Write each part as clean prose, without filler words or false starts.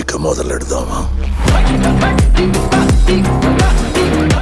ఇక మొదలెడదామా?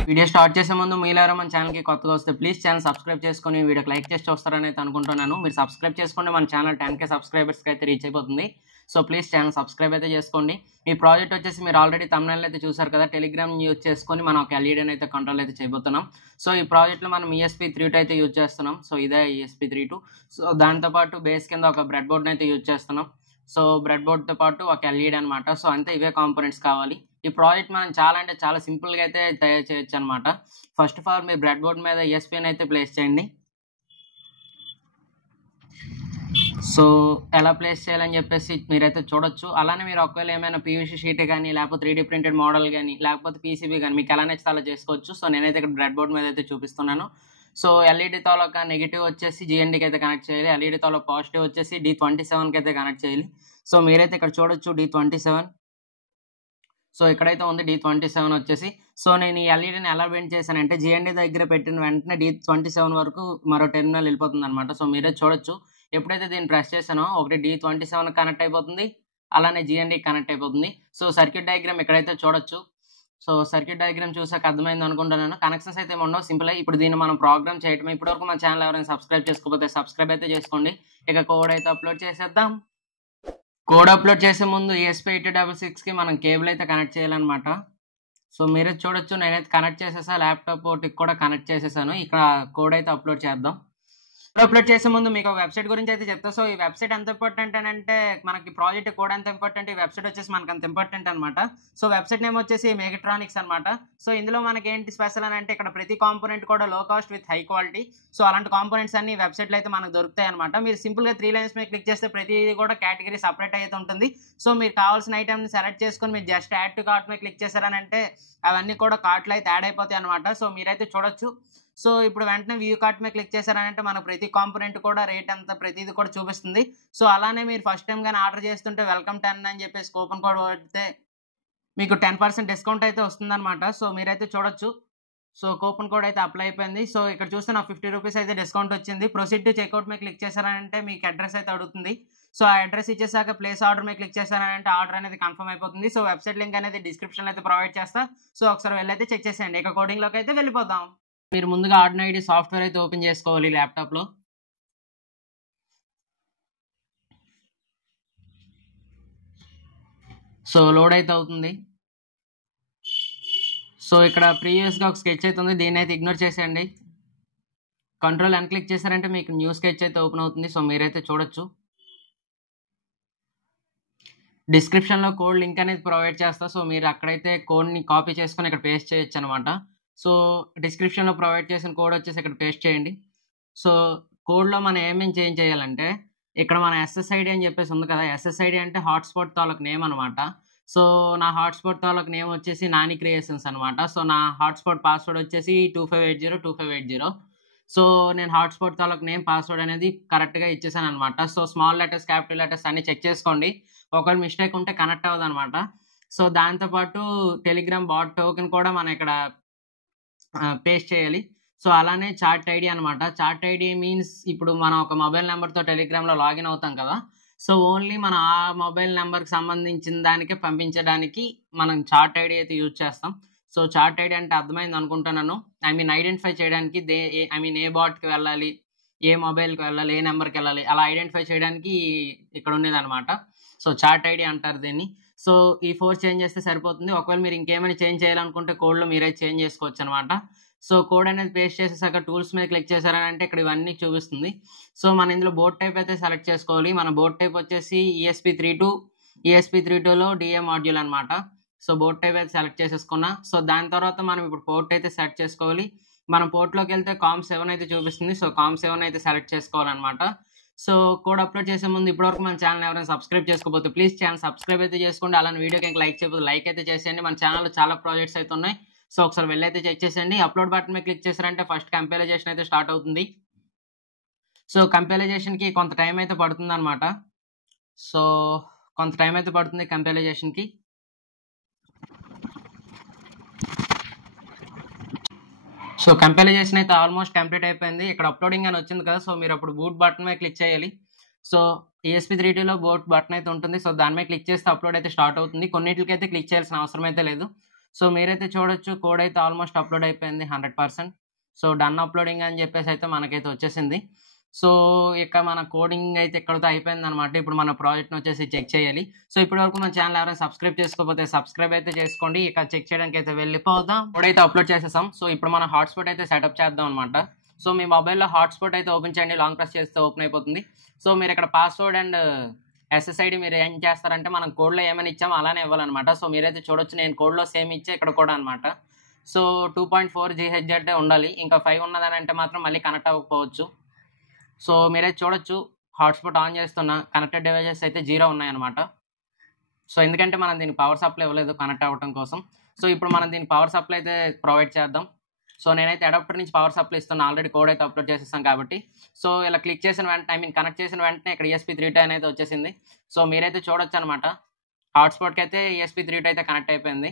Video start చేసే ముందు మీలారా మన ఛానల్కి కొత్తగా వస్తే ప్లీజ్ ఛానల్ సబ్స్క్రైబ్ చేసుకొని వీడియోకి లైక్ చేసి చూస్తారని అయితే అనుకుంటున్నాను. మీరు సబ్స్క్రైబ్ చేసుకుంటే మన ఛానల్ 10K సబ్స్క్రైబర్స్కి అయితే రీచ్ అయిపోతుంది. సో ప్లీజ్ ఛానల్ సబ్స్క్రైబ్ అయితే చేసుకోండి. ఈ ప్రాజెక్ట్ వచ్చేసి మీరు ఆల్రెడీ thumbnail అయితే చూసారు కదా, టెలిగ్రామ్ యూజ్ చేసుకొని మనం ఒక ఎల్ఈడీని అయితే కంట్రోల్ అయితే చేయబోతున్నాం. సో ఈ ప్రాజెక్ట్లో మనం ESP32 అయితే యూజ్ చేస్తున్నాం. సో ఇదే ESP32. సో దాంతోపాటు బేస్ కింద ఒక బ్రెడ్ బోర్డ్ని అయితే యూజ్ చేస్తున్నాం. సో బ్రెడ్ బోర్డ్తో పాటు ఒక ఎల్ఈడీ అనమాట. సో అంతే, ఇవే కాంపోనెంట్స్ కావాలి. ఈ ప్రాజెక్ట్ మనం చాలా సింపుల్గా అయితే తయారు చేయొచ్చు అనమాట. ఫస్ట్ ఆఫ్ ఆల్ మీరు బ్రెడ్ బోర్డ్ మీద ESPని అయితే ప్లేస్ చేయండి. సో ఎలా ప్లేస్ చేయాలని చెప్పేసి మీరైతే చూడొచ్చు. అలానే మీరు ఒకవేళ ఏమైనా PVC షీట్ కానీ, లేకపోతే 3D ప్రింటెడ్ మోడల్ కానీ, లేకపోతే PCB కానీ మీకు ఎలా నచ్చితే అలా చేసుకోవచ్చు. సో నేనైతే ఇక్కడ బ్రెడ్ బోర్డ్ మీద అయితే చూపిస్తున్నాను. సో ఎల్ఈడి తాలూకా నెగిటివ్ వచ్చేసి GNDకి అయితే కనెక్ట్ చేయాలి. ఎల్ఈడి తాలూకా పాజిటివ్ వచ్చేసి D27కి అయితే కనెక్ట్ చేయాలి. సో మీరైతే ఇక్కడ చూడొచ్చు D27. సో ఇక్కడైతే ఉంది D27 వచ్చేసి. సో నేను ఈ ఎల్ఈడిని ఎలా బెండ్ చేశానంటే GND దగ్గర పెట్టిన వెంటనే D27 వరకు మరో టెర్మినల్ వెళ్ళిపోతుంది అనమాట. సో మీరే చూడొచ్చు, ఎప్పుడైతే దీన్ని ప్రెస్ చేశానో ఒకటి D27 కనెక్ట్ అయిపోతుంది, అలానే GND కనెక్ట్ అయిపోతుంది. సో సర్క్యూట్ డయాగ్రామ్ ఇక్కడైతే చూడొచ్చు. సో సర్క్యూట్ డయాగ్రామ్ చూసాక అర్థమైంది అనుకుంటున్నాను. కనెక్షన్స్ అయితే ఉండవు, సింపుల్. ఇప్పుడు దీన్ని మనం ప్రోగ్రామ్ చేయటం. ఇప్పటివరకు మన ఛానల్ ఎవరైనా సబ్స్క్రైబ్ చేసుకోకపోతే సబ్స్క్రైబ్ అయితే చేసుకోండి. ఇక కోడ్ అయితే అప్లోడ్ చేసేద్దాం. కోడ్ అప్లోడ్ చేసే ముందు ESP8266కి మనం కేబుల్ అయితే కనెక్ట్ చేయాలన్నమాట. సో మీరే చూడొచ్చు, నేనైతే కనెక్ట్ చేసేసా, ల్యాప్టాప్ ఒకటికి కూడా కనెక్ట్ చేసేసాను. ఇక్కడ కోడ్ అయితే అప్లోడ్ చేద్దాం. అప్లోడ్ చేసే ముందు మీకు ఒక వెబ్సైట్ గురించి అయితే చెప్తా. సో ఈ వెబ్సైట్ ఎంత ఇంపార్టెంట్ అని అంటే, మనకి ప్రాజెక్ట్ కోడ్ ఎంత ఇంపార్టెంట్, ఈ వెబ్సైట్ వచ్చేసి మనకు అంత ఇంపార్టెంట్ అనమాట. సో వెబ్సైట్ నేమ్ వచ్చేసి మెగాట్రానిక్స్ అనమాట. సో ఇందులో మనకి ఏంటి స్పెషల్ అని అంటే, ఇక్కడ ప్రతి కాంపోనెంట్ కూడా లో cost with high quality. So అలాంటి కాంపోనెంట్స్ అన్ని వెబ్సైట్లో అయితే మనకు దొరుకుతాయి అనమాట. మీరు సింపుల్గా 3 లైన్స్ మీద క్లిక్ చేస్తే ప్రతిదీ కూడా కేటగిరీ సపరేట్ అయితే ఉంటుంది. సో మీరు కావాల్సిన ఐటమ్ని సెలెక్ట్ చేసుకొని మీరు జస్ట్ యాడ్ టు కార్ట్ మీద క్లిక్ చేశారని అంటే అవన్నీ కూడా కార్ట్లో అయితే యాడ్ అయిపోతాయి అనమాట. సో మీరైతే చూడొచ్చు. సో ఇప్పుడు వెంటనే వ్యూ కార్ట్ మీద క్లిక్ చేశారంటే మనకు ప్రతి కాంపోనెంట్ కూడా రేట్ అంతా ప్రతిదీ కూడా చూపిస్తుంది. సో అలానే మీరు ఫస్ట్ టైం కానీ ఆర్డర్ చేస్తుంటే వెల్కమ్ 10 అని చెప్పేసి కూపన్ కోడ్ పెడితే మీకు 10% డిస్కౌంట్ అయితే వస్తుందన్నమాట. సో మీరైతే చూడొచ్చు. సో కూపన్ కోడ్ అయితే అప్లై అయిపోయింది. సో ఇక్కడ చూస్తే నాకు 50 రూపీస్ అయితే డిస్కౌంట్ వచ్చింది. ప్రొసీడ్ టు చెక్అవుట్ మీద క్లిక్ చేశారంటే మీకు అడ్రస్ అయితే అడుగుతుంది. సో ఆ అడ్రస్ ఇచ్చేసాక ప్లేస్ ఆర్డర్ మీద క్లిక్ చేశారంటే ఆర్డర్ అనేది కన్ఫర్మ్ అయిపోతుంది. సో వెబ్సైట్ లింక్ అనేది డిస్క్రిప్షన్లో అయితే ప్రొవైడ్ చేస్తా. సో ఒకసారి వెళ్ళైతే చెక్ చేసేయండి. ఇక కోడింగ్లోకి అయితే వెళ్ళిపోదాం. మీరు ముందుగా ఆర్డినైడ్ సాఫ్ట్వేర్ అయితే ఓపెన్ చేసుకోవాలి ల్యాప్టాప్లో. సో లోడ్ అయితే అవుతుంది. సో ఇక్కడ ప్రీవియస్గా ఒక స్కెచ్ అయితే ఉంది, దీన్ని అయితే ఇగ్నోర్ చేసేయండి. కంట్రోల్ N క్లిక్ చేశారంటే మీకు న్యూ స్కెచ్ అయితే ఓపెన్ అవుతుంది. సో మీరైతే చూడొచ్చు. డిస్క్రిప్షన్లో కోడ్ లింక్ అనేది ప్రొవైడ్ చేస్తా. సో మీరు అక్కడైతే కోడ్ని కాపీ చేసుకొని ఇక్కడ పేస్ట్ చేయొచ్చు అనమాట. సో డిస్క్రిప్షన్లో ప్రొవైడ్ చేసిన కోడ్ వచ్చేసి ఇక్కడ పేస్ట్ చేయండి. సో కోడ్లో మనం ఏమేమి చేంజ్ చేయాలంటే, ఇక్కడ మన SSID అని చెప్పేసి ఉంది కదా, SSID అంటే హాట్స్పాట్ తాలూకు నేమ్ అనమాట. సో నా హాట్స్పాట్ తాలూకు నేమ్ వచ్చేసి నాని క్రియేషన్స్ అనమాట. సో నా హాట్స్పాట్ పాస్వర్డ్ వచ్చేసి 25802580. సో నేను హాట్స్పాట్ తాలూకు నేమ్ పాస్వర్డ్ అనేది కరెక్ట్గా ఇచ్చేసాను అనమాట. So small letters capital letters అన్ని చెక్ చేసుకోండి, ఒకవేళ మిస్టేక్ ఉంటే కనెక్ట్ అవ్వదు అనమాట. సో దాంతోపాటు టెలిగ్రామ్ బాట్ టోకెన్ కూడా మనం ఇక్కడ పేస్ట్ చేయాలి. సో అలానే చార్ట్ ఐడి అనమాట. చార్ట్ ఐడి మీన్స్ ఇప్పుడు మనం ఒక మొబైల్ నెంబర్తో టెలిగ్రామ్లో లాగిన్ అవుతాం కదా. సో ఓన్లీ మనం ఆ మొబైల్ నెంబర్కి సంబంధించిన దానికే పంపించడానికి మనం చార్ట్ ఐడి అయితే యూజ్ చేస్తాం. సో చార్ట్ ఐడి అంటే అర్థమైంది అనుకుంటున్నాను. ఐడెంటిఫై చేయడానికి ఏ బాట్కి వెళ్ళాలి, ఏ మొబైల్కి వెళ్ళాలి, ఏ నెంబర్కి వెళ్ళాలి, అలా ఐడెంటిఫై చేయడానికి ఇక్కడ ఉండేది అనమాట. సో చార్ట్ ఐడి అంటారు దీన్ని. సో ఈ 4 చేంజ్ చేస్తే సరిపోతుంది. ఒకవేళ మీరు ఇంకేమైనా చేంజ్ చేయాలనుకుంటే కోడ్లో మీరే చేంజ్ చేసుకోవచ్చు అనమాట. సో కోడ్ అనేది పేస్ట్ చేసేసాక టూల్స్ మీద క్లిక్ చేశారని అంటే ఇక్కడ ఇవన్నీ చూపిస్తుంది. సో మన ఇందులో బోర్డ్ టైప్ అయితే సెలెక్ట్ చేసుకోవాలి. మన బోర్డ్ టైప్ వచ్చేసి ESP32లో DA మాడ్యూల్ అనమాట. సో బోర్డ్ టైప్ అయితే సెలెక్ట్ చేసేసుకున్నా. సో దాని తర్వాత మనం ఇప్పుడు పోర్ట్ అయితే సెలెక్ట్ చేసుకోవాలి. మనం పోర్ట్లోకి వెళ్తే COM7 అయితే చూపిస్తుంది. సో COM7 అయితే సెలెక్ట్ చేసుకోవాలన్నమాట. సో కోడ్ అప్లోడ్ చేసే ముందు ఇప్పటివరకు మన ఛానల్ ఎవరైనా సబ్స్క్రైబ్ చేసుకోకపోతే ప్లీజ్ ఛానల్ సబ్స్క్రైబ్ అయితే చేసుకోండి. అలానే వీడియోకి ఇంకా లైక్ చేయకపోతే లైక్ అయితే చేసేయండి. మన ఛానల్లో చాలా ప్రాజెక్ట్స్ అయితే ఉన్నాయి. సో ఒకసారి వెళ్ళైతే చెక్ చేసేయండి. అప్లోడ్ బటన్ మీద క్లిక్ చేశారంటే ఫస్ట్ కంపైలైజేషన్ అయితే స్టార్ట్ అవుతుంది. సో కంపైలైజేషన్కి కొంత టైం అయితే పడుతుంది అనమాట. సో కొంత టైం అయితే పడుతుంది కంపైలైజేషన్కి. సో కంపైలైజేషన్ అయితే ఆల్మోస్ట్ కంప్లీట్ అయిపోయింది. ఇక్కడ అప్లోడింగ్ అని వచ్చింది కదా, సో మీరు అప్పుడు బూట్ బటన్ మీద క్లిక్ చేయాలి. సో ESP32లో బోట్ బటన్ అయితే ఉంటుంది. సో దాని మీద క్లిక్ చేస్తే అప్‌లోడ్ అయితే స్టార్ట్ అవుతుంది. కొన్నిట్లికైతే క్లిక్ చేయాల్సిన అవసరం అయితే లేదు. సో మీరైతే చూడొచ్చు కోడ్ అయితే ఆల్మోస్ట్ అప్‌లోడ్ అయిపోయింది 100%. సో డన్ అప్‌లోడింగ్ అని చెప్పేసి అయితే మనకైతే వచ్చేసింది. సో ఇక మన కోడింగ్ అయితే ఇక్కడితో అయిపోయిందనమాట. ఇప్పుడు మన ప్రాజెక్ట్‌ని వచ్చేసి చెక్ చేయాలి. సో ఇప్పటివరకు మన ఛానల్ ఎవరైనా సబ్స్క్రైబ్ చేసుకోకపోతే సబ్స్క్రైబ్ అయితే చేసుకోండి. ఇక చెక్ చేయడానికి అయితే వెళ్ళిపోదాం. కోడ్ అయితే అప్‌లోడ్ చేసేసాం. సో ఇప్పుడు మనం హాట్‌స్పాట్ అయితే సెటప్ చేద్దాం అనమాట. సో మీ మొబైల్‌లో హాట్‌స్పాట్ అయితే ఓపెన్ చేయండి. లాంగ్ ప్రెస్ చేస్తే ఓపెన్ అయిపోతుంది. సో మీరు ఇక్కడ పాస్వర్డ్ అండ్ SSID మీరు ఏం చేస్తారంటే మనం కోడ్‌లో ఏమని ఇచ్చామో అలానే ఇవ్వాలనమాట. సో మీరైతే చూడొచ్చు నేను కోడ్‌లో సేమ్ ఇచ్చా ఇక్కడ కూడా అనమాట. సో 2.4 GHz ఉండాలి. ఇంకా 5 ఉన్నదని అంటే మాత్రం మళ్ళీ కనెక్ట్ అవ్వకపోవచ్చు. సో మీరైతే చూడొచ్చు హాట్‌స్పాట్ ఆన్ చేస్తున్నా. కనెక్టెడ్ డివైసెస్ అయితే 0 ఉన్నాయన్నమాట. సో ఎందుకంటే మనం దీనికి పవర్ సప్లై ఇవ్వలేదు కనెక్ట్ అవ్వడం కోసం. సో ఇప్పుడు మనం దీనికి పవర్ సప్లై అయితే ప్రొవైడ్ చేద్దాం. సో నేనైతే అడాప్టర్ నుంచి పవర్ సప్లై ఇస్తున్నా. ఆల్రెడీ కోడ్ అయితే అప్‌లోడ్ చేసేసాం కాబట్టి. సో ఇలా క్లిక్ చేసిన వెంటనే కనెక్ట్ చేసిన వెంటనే ఇక్కడ ESP32 అనేది వచ్చేసింది. సో మీరైతే చూడొచ్చనమాట. హాట్‌స్పాట్‌కి అయితే ESP32 అయితే కనెక్ట్ అయిపోయింది.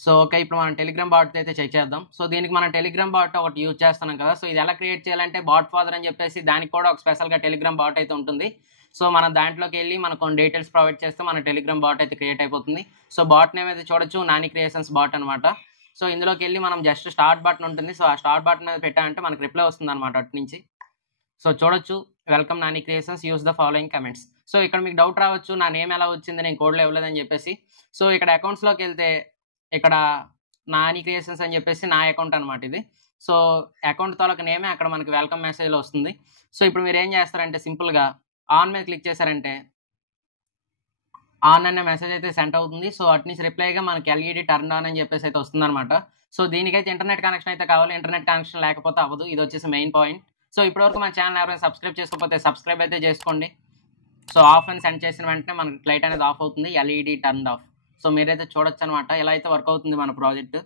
So okay. ఇప్పుడు మనం టెలిగ్రామ్ బాట్ అయితే చెక్ చేద్దాం. సో దీనికి మనం టెలిగ్రామ్ బాట్ ఒకటి యూజ్ చేస్తున్నాం కదా! సో ఇది ఎలా క్రియేట్ చేయాలంటే బాట్ ఫాదర్ అని చెప్పేసి దానికి కూడా ఒక స్పెషల్‌గా టెలిగ్రామ్ బాట్ అయితే ఉంటుంది. సో మనం దాంట్లోకెళ్ళి మనకు కొన్ని డీటెయిల్స్ ప్రొవైడ్ చేస్తే మన టెలిగ్రామ్ బాట్ అయితే క్రియేట్ అయిపోతుంది. సో బాట్ నేమ్ అయితే చూడొచ్చు నాని క్రియేషన్స్ బాట్ అనమాట. సో ఇందులోకెళ్ళి మనం జస్ట్ స్టార్ట్ బటన్ ఉంటుంది. సో ఆ స్టార్ట్ బటన్ మీద పెట్టామంటే మనకు రిప్లై వస్తుందనమాట అటు నుంచి. సో చూడొచ్చు welcome Nani creations use the following comments. So ఇక్కడ మీకు డౌట్ రావచ్చు నా నేమ్ ఎలా వచ్చింది నేను కోడ్‌లో ఇవ్వలేదని చెప్పేసి. సో ఇక్కడ అకౌంట్స్‌లోకెళ్తే ఇక్కడ నాని క్రియేషన్స్ అని చెప్పేసి నా అకౌంట్ అనమాట ఇది. సో అకౌంట్ తాలూకా నేమే అక్కడ మనకి వెల్కమ్ మెసేజ్‌లో వస్తుంది. సో ఇప్పుడు మీరు ఏం చేస్తారంటే సింపుల్‌గా ఆన్ మీద క్లిక్ చేశారంటే ఆన్ అనే మెసేజ్ అయితే సెండ్ అవుతుంది. సో అటు నుంచి రిప్లైగా మనకి LED టర్న్ ఆన్ అని చెప్పేసి అయితే వస్తుందనమాట. సో దీనికైతే ఇంటర్నెట్ కనెక్షన్ అయితే కావాలి. ఇంటర్నెట్ కనెక్షన్ లేకపోతే అవ్వదు. ఇది వచ్చేసి మెయిన్ పాయింట్. సో ఇప్పటివరకు మన ఛానల్ ఎవరైనా సబ్స్క్రైబ్ చేసుకోకపోతే సబ్స్క్రైబ్ అయితే చేసుకోండి. సో ఆఫ్ అని సెండ్ చేసిన వెంటనే మనకి లైట్ అనేది ఆఫ్ అవుతుంది. LED turned of. సో మీరైతే చూడొచ్చనమాట. ఇలా అయితే వర్క్ అవుతుంది మన ప్రాజెక్ట్.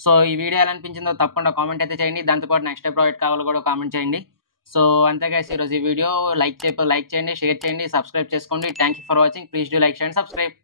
సో ఈ వీడియో ఎలా అనిపించిందో తప్పకుండా కామెంట్ అయితే చేయండి. దాంతో పాటు నెక్స్ట్ ఏ ప్రాజెక్ట్ కావాలో కూడా కామెంట్ చేయండి. సో అంతే గైస్ ఈరోజు ఈ వీడియో లైక్ చేయండి, షేర్ చేయండి, సబ్స్క్రైబ్ చేసుకోండి. Thank you for watching. Please do like, share and subscribe.